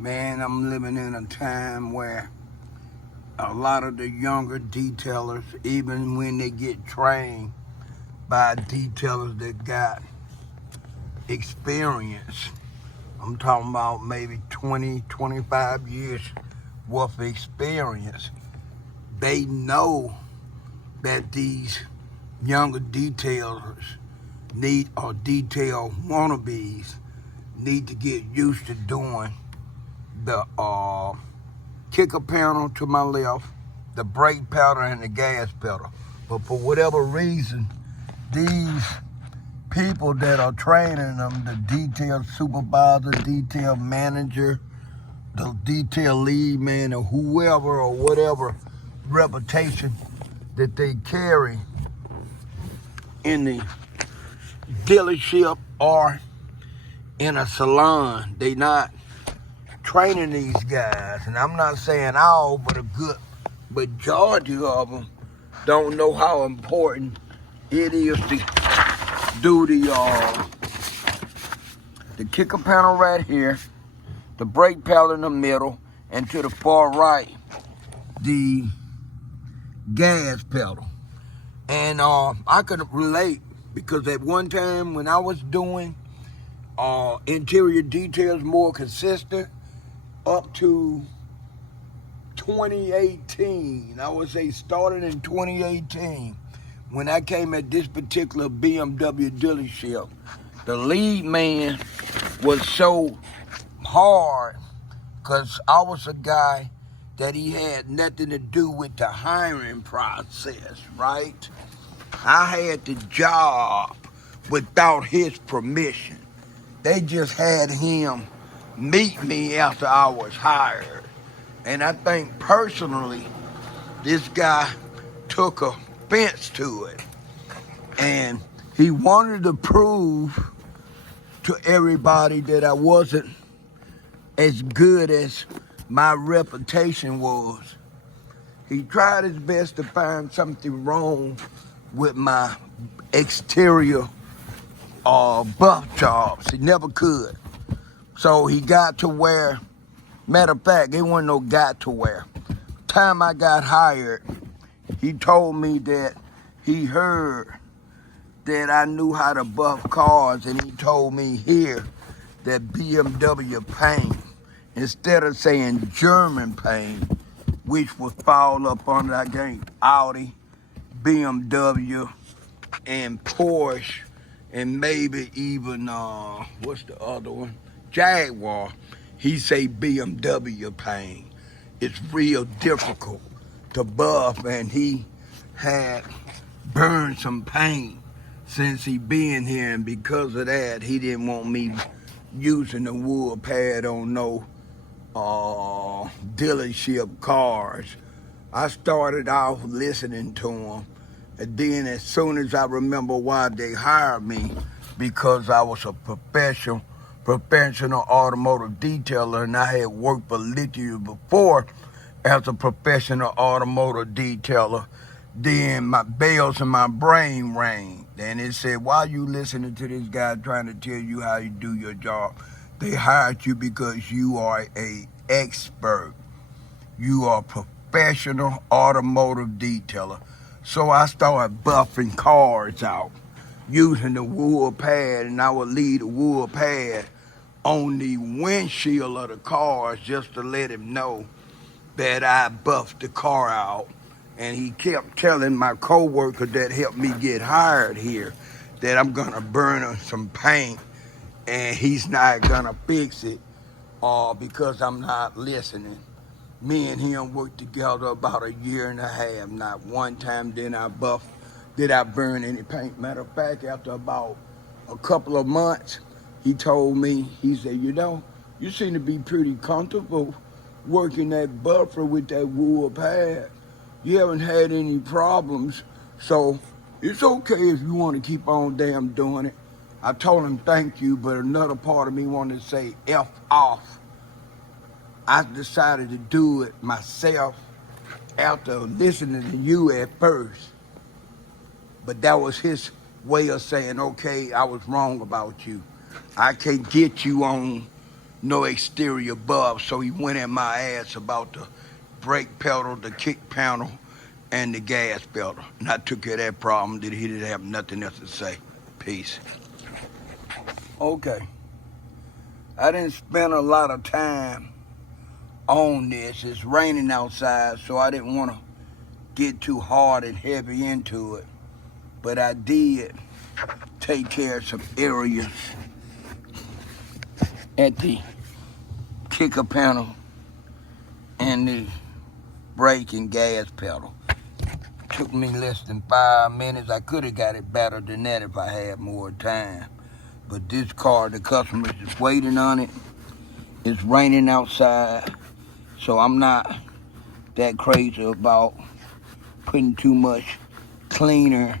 Man, I'm living in a time where a lot of the younger detailers, even when they get trained by detailers that got experience, I'm talking about maybe 20, 25 years worth of experience, they know that these younger detailers or detail wannabes need to get used to doing the kicker panel to my left, the brake pedal, and the gas pedal. But for whatever reason, these people that are training them, the detail supervisor, detail manager, the detail lead man, or whoever or whatever reputation that they carry in the dealership or in a salon, they not training these guys. And I'm not saying all, but a good majority of them don't know how important it is to do the kicker panel right here, the brake pedal in the middle, and to the far right, the gas pedal. And I could relate because at one time when I was doing interior details more consistent up to 2018, I would say started in 2018, when I came at this particular BMW dealership, the lead man was so hard because I was a guy that he had nothing to do with the hiring process, right? I had the job without his permission. They just had him meet me after I was hired. And I think personally, this guy took offense to it. And he wanted to prove to everybody that I wasn't as good as my reputation was. He tried his best to find something wrong with my exterior buff jobs. He never could. So he got to where, matter of fact, it wasn't no got to where. Time I got hired, he told me that he heard that I knew how to buff cars, and he told me here that BMW paint, instead of saying German paint, which would fall up under, I think, Audi, BMW, and Porsche, and maybe even, what's the other one? Jaguar. He say BMW paint. It's real difficult to buff, and he had burned some paint since he been here, and because of that, he didn't want me using the wood pad on no dealership cars. I started off listening to him, and then as soon as I remember why they hired me, because I was a professional automotive detailer, and I had worked for Lithia before as a professional automotive detailer, then my bells in my brain rang. And it said, why are you listening to this guy trying to tell you how you do your job? They hired you because you are an expert. You are a professional automotive detailer. So I started buffing cars out using the wood pad, and I would leave the wood pad on the windshield of the cars just to let him know that I buffed the car out. And he kept telling my coworker that helped me get hired here that I'm gonna burn some paint and he's not gonna fix it because I'm not listening. Me and him worked together about a year and a half. Not one time did I burn any paint. Matter of fact, after about a couple of months, he told me, he said, you seem to be pretty comfortable working that buffer with that wood pad. You haven't had any problems, so it's okay if you want to keep on damn doing it. I told him thank you, but another part of me wanted to say F off. I decided to do it myself after listening to you at first. But that was his way of saying, okay, I was wrong about you. I can't get you on no exterior bulb, so he went in my ass about the brake pedal, the kick panel, and the gas pedal. And I took care of that problem. He didn't have nothing else to say. Peace. Okay. I didn't spend a lot of time on this. It's raining outside, so I didn't want to get too hard and heavy into it. But I did take care of some areas at the kicker panel and the brake and gas pedal. Took me less than 5 minutes. I could have got it better than that if I had more time. But this car, the customer is waiting on it. It's raining outside, so I'm not that crazy about putting too much cleaner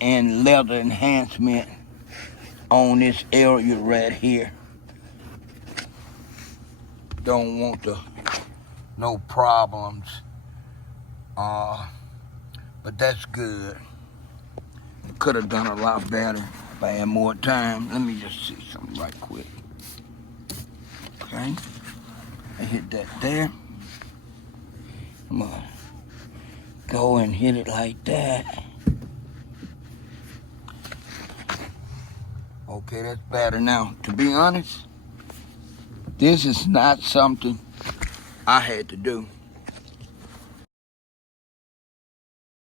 and leather enhancement on this area right here. Don't want no problems. But that's good. Could have done a lot better if I had more time. Let me just see something right quick. Okay, I hit that there. I'm gonna go and hit it like that. Okay, that's better now. To be honest, this is not something I had to do.